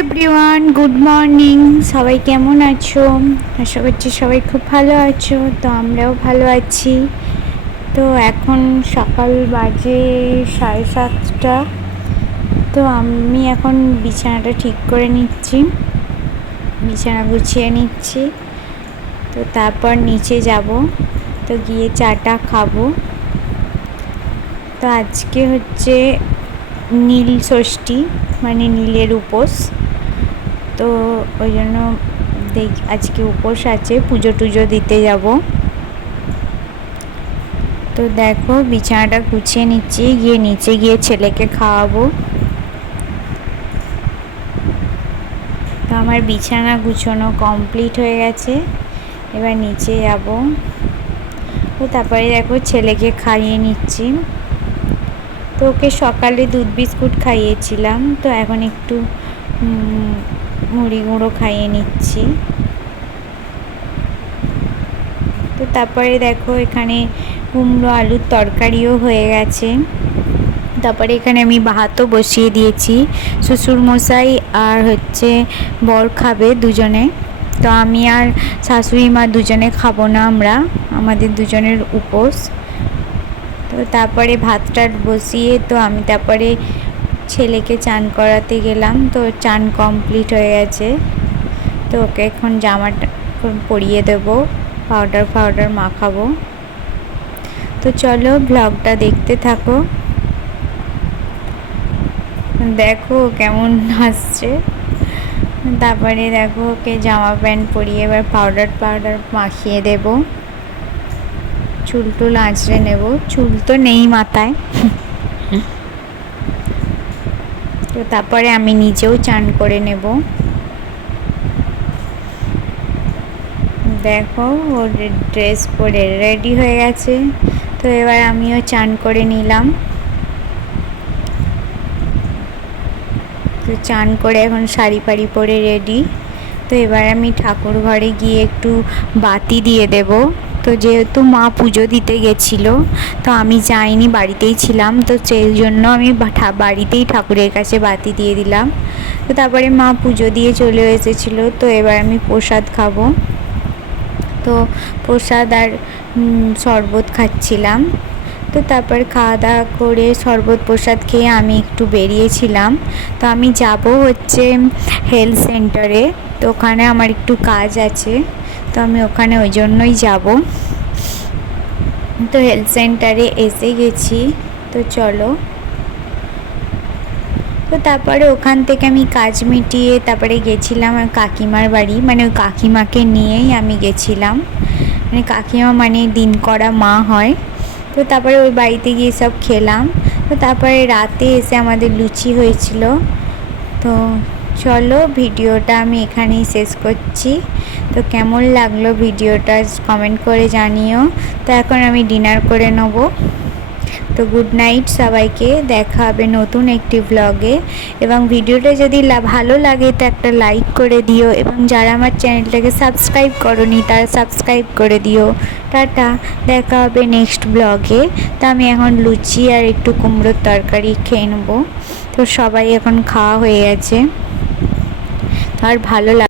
Everyone, good morning. সবাই কেমন আছো? আশা করছি সবাই খুব ভালো আছো। তো আমরাও ভালো আছি। তো এখন সকাল বাজে 7:30। তো আমি এখন বিছানাটা ঠিক করে নিচ্ছি, বিছানা গুছিয়ে নিচ্ছি। তো তারপর নিচে যাব, তো গিয়ে চাটা খাবো। তো আজকে হচ্ছে নীল ষষ্ঠী, মানে নীলের উপোস। তো ওই জন্য আজকে উপোস আছে, পুজো টুজো দিতে যাব। তো দেখো বিছানাটা গুছিয়ে নিচ্ছি, গিয়ে নিচে গিয়ে ছেলেকে খাওয়াবো। তো আমার বিছানা গুছানো কমপ্লিট হয়ে গেছে, এবার নিচে যাব। তো তারপরে দেখো ছেলেকে খাইয়ে নিচ্ছি। তো ওকে সকালে দুধ বিস্কুট খাইয়েছিলাম, তো এখন একটু মুড়ি গুঁড়ো খাইয়ে নিচ্ছি। তো তারপরে দেখো এখানে কুমড়ো আলুর তরকারিও হয়ে গেছে। তারপরে এখানে আমি ভাতও বসিয়ে দিয়েছি। শ্বশুরমশাই আর হচ্ছে বর খাবে দুজনে। তো আমি আর শাশুড়ি মা দুজনে খাবো না, আমাদের দুজনের উপোস। তো তারপরে ভাতটা বসিয়ে তো আমি তারপরে ছেলেকে চান করাতে গেলাম। তো চান কমপ্লিট হয়ে গেছে। তো ওকে এখন জামাটা পরিয়ে দেবো, পাউডার মাখাবো। তো চলো ব্লগটা দেখতে থাকো। দেখো কেমন হাসছে। তারপরে দেখো ওকে জামা প্যান্ট পরিয়ে এবার পাউডার মাখিয়ে দেব। চুল টুল আঁচড়ে নেব, চুল তো নেই মাথায়। তো তারপরে আমি নিজেও চান করে নেব। দেখো ওর ড্রেস পরে রেডি হয়ে গেছে। তো এবার আমিও চান করে নিলাম। তো চান করে এখন শাড়ি ফাড়ি পরে রেডি। তো এবার আমি ঠাকুর ঘরে গিয়ে একটু বাতি দিয়ে দেব। তো যেহেতু মা পুজো দিতে গেছিলো, তো আমি যাইনি, বাড়িতেই ছিলাম। তো সেই জন্য আমি বাড়িতেই ঠাকুরের কাছে বাতি দিয়ে দিলাম। তো তারপরে মা পুজো দিয়ে চলে এসেছিলো। তো এবার আমি প্রসাদ খাবো। তো প্রসাদ আর শরবত খাচ্ছিলাম। তো তারপর খাওয়া দাওয়া করে শরবত প্রসাদ খেয়ে আমি একটু বেরিয়েছিলাম। তো আমি যাব হচ্ছে হেলথ সেন্টারে। তো ওখানে আমার একটু কাজ আছে, তো আমি ওখানে ওই জন্যই যাব। তো হেলথ সেন্টারে এসে গেছি। তো চলো। তো তারপরে ওখান থেকে আমি কাজ মিটিয়ে তারপরে গেছিলাম কাকিমার বাড়ি, মানে ওই কাকিমাকে নিয়েই আমি গেছিলাম। মানে কাকিমা মানে দিন করা মা হয়। তো তারপরে ওই বাড়িতে গিয়ে সব খেলাম। তো তারপরে রাতে এসে আমাদের লুচি হয়েছিল। তো চলো ভিডিওটা আমি এখানেই শেষ করছি। তো কেমন লাগলো ভিডিওটা কমেন্ট করে জানিও। তো এখন আমি ডিনার করে নেবো। তো গুড নাইট সবাইকে, দেখা হবে নতুন একটি ব্লগে। এবং ভিডিওটা যদি ভালো লাগে তো একটা লাইক করে দিও, এবং যারা আমার চ্যানেলটাকে সাবস্ক্রাইব করোনি তারা সাবস্ক্রাইব করে দিও। টাটা, দেখা হবে নেক্সট ব্লগে। তো আমি এখন লুচি আর একটু কুমড়োর তরকারি খেয়ে নেবো। তো সবাই এখন খাওয়া হয়ে গেছে, আর ভালো